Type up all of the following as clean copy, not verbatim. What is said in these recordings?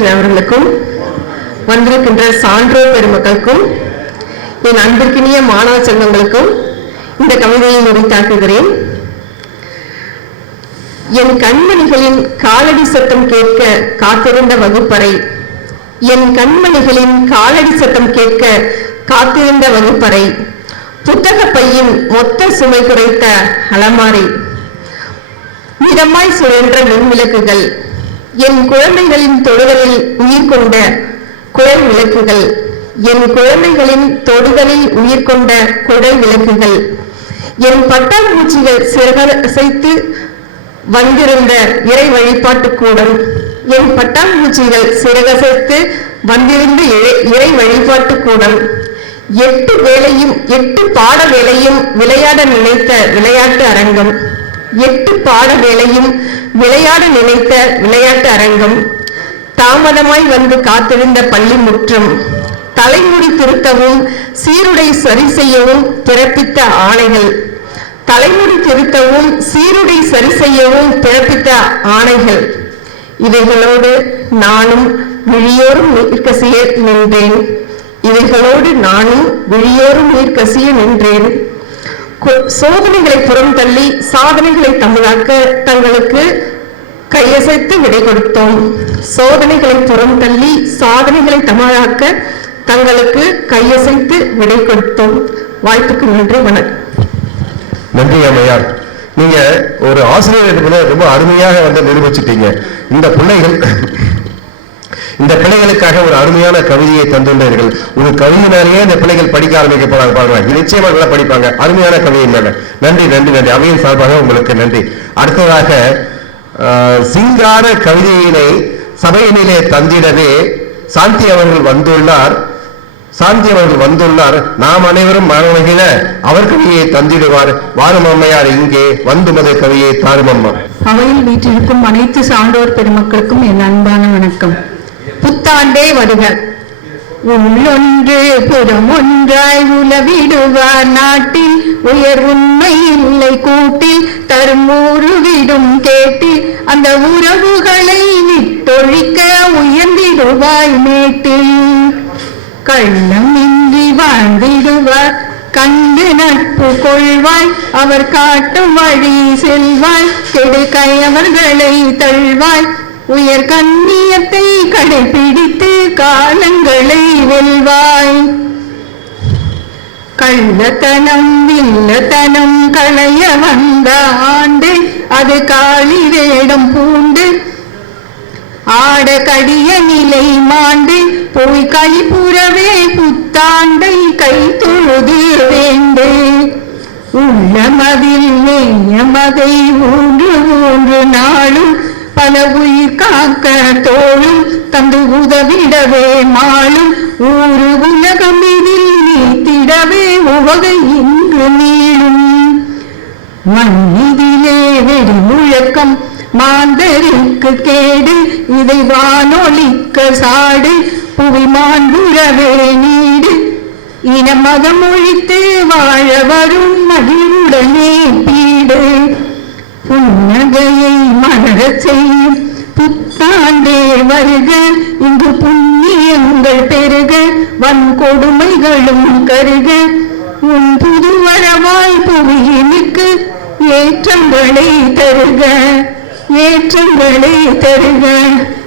பேராசிரியர் அவர்களுக்கும் வந்திருக்கின்ற சான்றோர் பெருமக்களுக்கும் என் அன்பிற்கினிய மாணவ செல்வங்களுக்கும் இந்த கவிதையை உரித்தாக்குகிறேன். என் கண்மணிகளின் காலடி சத்தம் கேட்க காத்திருந்த வகுப்பறை, என் கண்மணிகளின் காலடி சத்தம் கேட்க காத்திருந்த வகுப்பறை, புத்தக பையின் மொத்த சுமை குறைத்த அலமாரி, மிதமாய் சுழன்ற மின்விளக்குகள், என் குழந்தைகளின் தொடுதலில் உயிர் கொண்ட குழல் விளக்குகள், என் குழந்தைகளின் தொடுதலில் உயிர் கொண்ட குழல் விளக்குகள், என் பட்டாம்பூச்சிகள் சிறகசைத்து வந்திருந்த இறை வழிபாட்டு கூடம், என் பட்டாம்பூச்சிகள் சிறகசைத்து வந்திருந்த இறை வழிபாட்டு கூடம், 8 பாட வேளையும் விளையாட நினைத்த விளையாட்டு அரங்கம், 8 பாட வேளையும் விளையாட நினைத்த விளையாட்டு அரங்கம், தாமதமாய் வந்து காத்திருந்த பள்ளி முற்றம், தலைமுடி திருத்தவும் சீருடை சரி செய்யவும் பிறப்பித்த ஆணைகள், தலைமுடி திருத்தவும் சீருடை சரி செய்யவும் பிறப்பித்த ஆணைகள், இவைகளோடு நானும் விழியோரும் நீர்க்கசிய நின்றேன், இவைகளோடு நானும் விழியோரும் நீர்க்கசிய நின்றேன். சோதனைகளை புறம் தள்ளி சாதனைகளை தமிழாக்க தங்களுக்கு கையசைத்து விடை கொடுத்தோம். சோதனைகளை புறம் தள்ளி சாதனைகளை தமிழாக்க தங்களுக்கு கையசைத்து விடை கொடுத்தோம். வாய்ப்புக்கு நன்றி, வணக்கம். நன்றி அம்மையார். நீங்க ஒரு ஆசிரியர் என்பதை ரொம்ப அருமையாக நிரூபிச்சிட்டீங்க. இந்த பிள்ளைகளுக்காக ஒரு அருமையான கவிதையை தந்துள்ளீர்கள். ஒரு கவிதையினாலேயே இந்த பிள்ளைகள் படிக்க ஆரம்பிக்க போறாங்க பாருங்க. நிச்சயமா நல்லா படிப்பாங்க. அருமையான கவிதை மேல நன்றி நன்றி நன்றி. அவையின் சார்பாக உங்களுக்கு நன்றி. அடுத்ததாக சிங்கார கவிதையினை சபையினிலே தந்திடவே சாந்தி அவர்கள் வந்துள்ளார். நாம் அனைவரும் மாணவர்கள அவர் கவியை தந்திடுவார். வாரும் அம்மையார் இங்கே வந்து மத கவியை தாரும் அம்மா. அவையில் வீட்டிற்கும் அனைத்து சான்றோர் பெருமக்களுக்கும் என் அன்பான வணக்கம். புத்தாண்டே வருக. உள்ளொன்று புறம் ஒன்றாய் உலவிடுவார் நாட்டில், உயர் உண்மை இல்லை கூட்டில் தரும் உருவிடும் கேட்டில், அந்த உறவுகளை விட்டொழிக்க உயர்ந்திடுவாய் மேட்டில், கள்ளமின்றி வாழ்ந்திடுவார் கண்டு நட்பு கொள்வாய், அவர் காட்டும் வழி செல்வாய், கெடுக்கை அவர்களை தள்வாய், உயர் கண்ணியத்தை கடைபிடித்து காலங்களை வெல்வாய், கள்ளத்தனம் வில்லத்தனம் களைய வந்த ஆண்டு அது காளி வேடம் பூண்டு ஆட கடிய நிலை மாண்டு போய் களிப்புறவே புத்தாண்டை கை தொழுது வேண்டு, உள்ளமதில் நேயமதை ஊன்று நாளும் பல உயிர் காக்க தோளும் தந்து உதவிடவே மாளும், ஊரு உலகம் இதில் நீத்திடவே உவகை இன்று நீளும், மண்ணிதிலே வெடி முழக்கம் மாந்தருக்கு கேடு, இதை வானொலிக்க சாடு புவி மாண்புறவே நீடு, இன மதம் ஒழித்து வாழ வரும் மகிழ்வுடனே பீடு, புன்னகையை மலரச் செய்யும் புத்தாண்டே வருக, இங்கு புண்ணியங்கள் பெருக வன்கொடுமைகளும் கருக, உன் புது வரவாய் புவியினுக்கு ஏற்றங்களை தருக.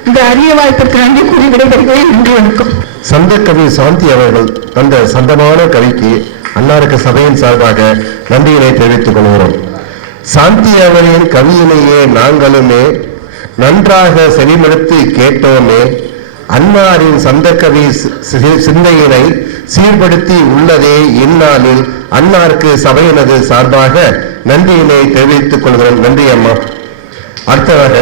இந்த அரிய வாய்ப்பிற்கு நன்றி கூறி விடைபெறுகிறேன். நன்றி, வணக்கம். சந்த கவி சாந்தி அவர்கள் அந்த சந்தமான கவிக்கு அன்னாருக்கு சபையின் சார்பாக நன்றியினை தெரிவித்துக் கொள்கிறோம். சாந்தி அவரின் கவியினையே நாங்களுமே நன்றாக செவிமடுத்து கேட்டோமே, அன்னாரின் சந்த கவி சிந்தையினை சீர்படுத்தி உள்ளதே இந்நாளில் அன்னாருக்கு சபையினது சார்பாக நன்றியினை தெரிவித்துக் கொள்கிறோம். நன்றி அம்மா. அடுத்ததாக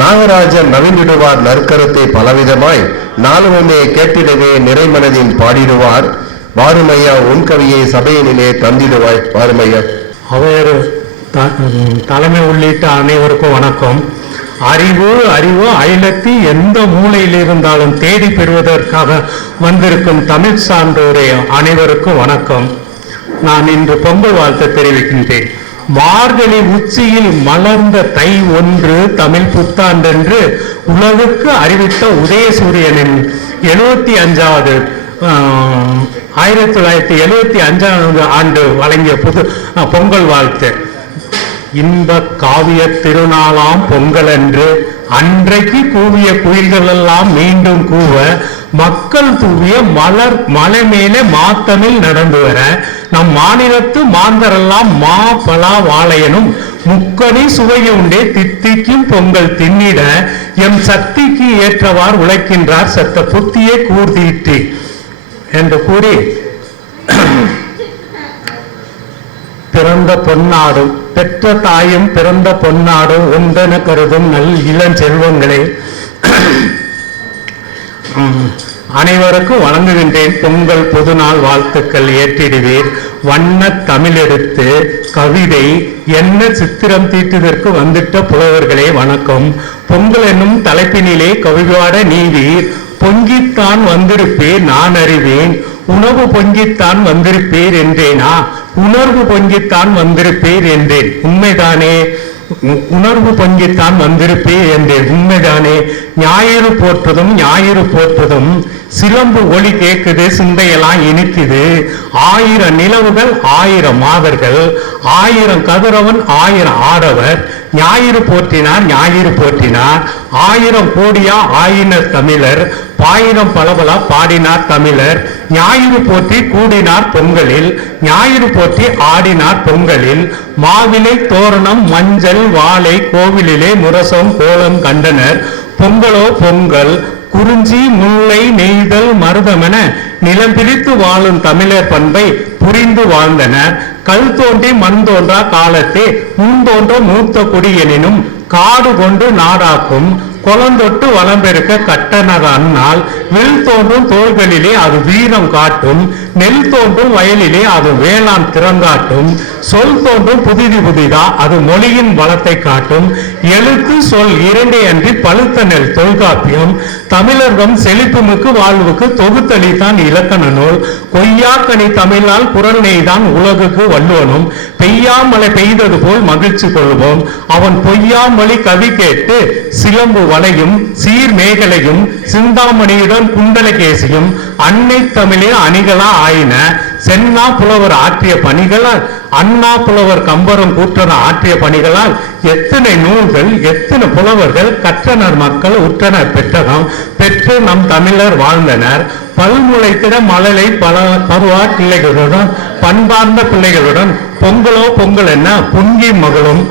நாகராஜன் நவீனிடுவார் நற்கருத்தை பலவிதமாய் நாளுமே கேட்டிடவே நிறைமனதில் பாடிடுவார். வாருமையா உன் கவியை சபையினிலே தந்திடுவாய். வாருமையா. அவர் தலைமை உள்ளிட்ட அனைவருக்கும் வணக்கம். அறிவு அயலத்தி எந்த மூலையில் இருந்தாலும் தேடி பெறுவதற்காக வந்திருக்கும் தமிழ் சான்றோரை அனைவருக்கும் வணக்கம். நான் இன்று பொங்கல் வாழ்த்து தெரிவிக்கின்றேன். மார்கழி உச்சியில் மலர்ந்த தை ஒன்று தமிழ் புத்தாண்டென்று உலகுக்கு அறிவித்த உதயசூரியனின் 75வது 1975 ஆண்டு வழங்கிய பொங்கல் வாழ்த்து. இன்ப காவிய திருநாளாம் பொங்கல் என்று அன்றைக்கு கூவிய குயில்கள் எல்லாம் மீண்டும் கூவ மக்கள் தூவிய மலை மேலே மாத்தமிழ் நடந்து வர நம் மாநிலத்து மாந்தரெல்லாம் மா பலா வாழையனும் முக்கணி சுவையுண்டே தித்திக்கும் பொங்கல் தின்னிட எம் சக்திக்கு ஏற்றவார் உழைக்கின்றார் சத்த புத்தியே கூர்தீட்டி என்று கூறி பிறந்த பொன்னாடும் பெற்ற தாயும் பிறந்த பொன்னாடும் ஒன்றென கருதும் நல் இளஞ்செல்வங்களே, அனைவருக்கும் வழங்குகின்றேன் பொங்கல் பொதுநாள் வாழ்த்துக்கள் ஏற்றிடுவீர். வண்ண தமிழ் எடுத்து கவிதை என்ன சித்திரம் தீட்டுதற்கு வந்துட்ட புலவர்களே வணக்கம். பொங்கல் என்னும் தலைப்பினிலே கவிபாட நீவீர். பொங்கித்தான் வந்திருப்பேன் நான் அறிவேன், உணவு பொங்கித்தான் வந்திருப்பேர் என்றேனா, உணர்வு பொங்கித்தான் வந்திருப்பேர் என்றேன் உண்மைதானே, உணர்வு பொங்கித்தான் வந்திருப்பேன் என்றேன் உண்மைதானே. ஞாயிறு போற்றதும் சிலம்பு ஒளி கேட்குது, சிந்தையெல்லாம் இனிக்குது. 1000 நிலவுகள் 1000 மாதர்கள், 1000 கதிரவன் 1000 ஆடவர். ஞாயிறு போற்றினார் 1000 கோடியா ஆயினர் தமிழர், பாயிரம் பலபல பாடினார் தமிழர். ஞாயிறு போற்றி கூடினார் பொங்கலில், ஞாயிறு போற்றி ஆடினார் பொங்கலில். மாவிலை தோரணம் மஞ்சள் வாழை கோவிலிலே முரசம் கோலம் கண்டனர். பொங்கலோ பொங்கல் குறிஞ்சி முல்லை நெய்தல் மருதமென நிலம் பிரித்து வாழும் தமிழர் பண்பை புரிந்து வாழ்ந்தனர். கல் தோன்றி மண் தோன்றா காலத்தே முன் தோன்ற மூத்த குடியெனினும் காடு கொண்டு நாடாக்கும் குளந்தொட்டு வளம் பெருக்க கட்டணர் அந்நாள். வில் தோன்றும் தோள்களிலே அது வீரம் காட்டும், நெல் தோன்றும் வயலிலே அது வேளாண் திறங்காட்டும். சொல் தோன்றும் புதிதா அது மொழியின் வளத்தை காட்டும். எழுத்து சொல் இரண்டே அன்றி பழுத்த நெல் தொல்காப்பியம். தமிழர்தம் செழிப்புமிக்கு வாழ்வுக்கு தொகுத்தளித்தான் இலக்கண நூல். கொய்யாக்கனி தமிழால் குரல் நெய்தான் உலகுக்கு வல்லுவனும். பெய்யாமலை பெய்தது போல் மகிழ்ச்சி கொள்வோம். அவன் பொய்யாமொழி கவி கேட்டு சிலம்பு வளையும் சீர் மேகலையும் சிந்தாமணியுடன் குண்டலகேசியும் அன்னை தமிழே அணிகளா ஆயின. சென்னா புலவர் ஆற்றிய பணிகளால், அண்ணா புலவர் கம்பரும் கூற்றன ஆற்றிய பணிகளால் எத்தனை நூல்கள் எத்தனை புலவர்கள் கற்றனர் மக்கள் உற்றனர் பெற்று நம் தமிழர் வாழ்ந்தனர். பல்முளைத்திட மழலை பருவா பிள்ளைகளுடன் பண்பார்ந்த பிள்ளைகளுடன் பொங்கலோ பொங்கல் என்ன பொங்கி மகளும்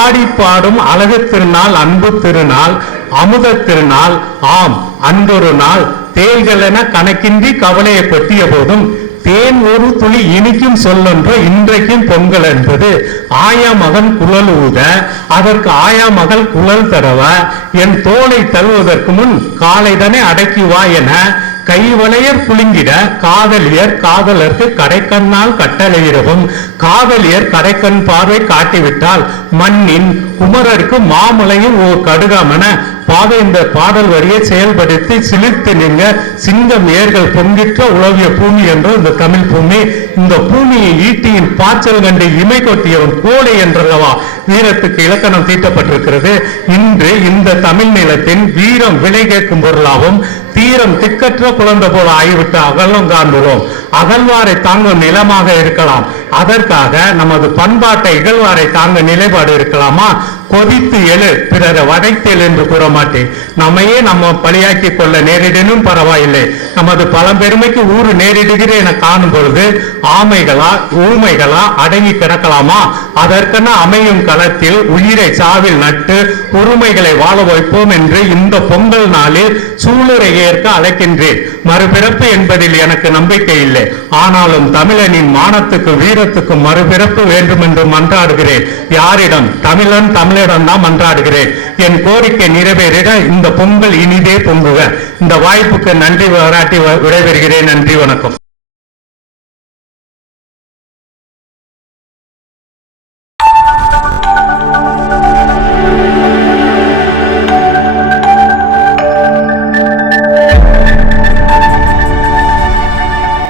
ஆடி பாடும் அழகு திருநாள் அன்பு திருநாள் அமுத திருநாள். ஆம், அன்றொரு நாள் தேள்கள் என கணக்கின்றி கவலையை கொட்டிய போதும் தேன் ஒரு துளி இனிக்கும் சொல்லொன்ற இன்றைக்கும் பொங்கல் என்பது. ஆயா மகன் குழல் ஊத அதற்கு ஆயா மகள் குழல் தரவ, என் தோலை தழுவதற்கு முன் காலைதனை அடக்கிவா என கைவளையர் குலுங்கிட காதலருக்கு கடைக்கண்ணால் கட்டளையிடவும். காதலியர் கடைக்கண் பார்வை காட்டிவிட்டால் மண்ணின் குமரருக்கு மாமலையும் ஓர் கடுகாமென இந்த பாடல் வரியை செயல்படுத்தி சிலிர்த்து நின்ற சிங்கம் ஏர்கள் பொங்கிற்ற உலவிய பூமி என்ற இந்த தமிழ் பூமி. இந்த பூமியை ஈட்டியின் பாய்ச்சல் கண்டு இமை கொட்டியவன் கோடை என்றல்லவா வீரத்துக்கு இலக்கணம் தீட்டப்பட்டிருக்கிறது. இன்று இந்த தமிழ் நிலத்தின் வீரம் விலை கேட்கும் பொருளாகவும் தீரம் திக்கற்ற குழந்தை போல ஆகிவிட்டு அகலம் காண்கிறோம். அகழ்வாரை தாங்கும் நிலமாக இருக்கலாம், அதற்காக நமது பண்பாட்டை இகழ்வாரை தாங்க நிலைப்பாடு இருக்கலாமா? கொதித்து எழு பிறரை வதைத்தேல் என்று கூற மாட்டேன். நம்மையே நம்ம பழியாக்கி கொள்ள நேரிடனும் பரவாயில்லை. நமது பழம்பெருமைக்கு ஊறு நேரிடுகிற என காணும் பொழுது ஆமைகளா ஊமைகளா அடங்கி கிடக்கலாமா? அதற்கென அமையும் களத்தில் உயிரை சாவில் நட்டு உரிமைகளை வாழ வைப்போம் என்று இந்த பொங்கல் நாளில் சூளுரை ஏற்க அழைக்கின்றேன். மறுபிறப்பு என்பதில் எனக்கு நம்பிக்கை இல்லை. ஆனாலும் தமிழனின் மானத்துக்கு வீரத்துக்கு மறுபிறப்பு வேண்டும் என்று மன்றாடுகிறேன். யாரிடம்? தமிழரிடம் தான் மன்றாடுகிறேன். என் கோரிக்கை நிறைவேறிட இந்த பொங்கல் இனிதே பொங்குக. இந்த வாய்ப்புக்கு நன்றி பாராட்டி விடைபெறுகிறேன். நன்றி, வணக்கம்.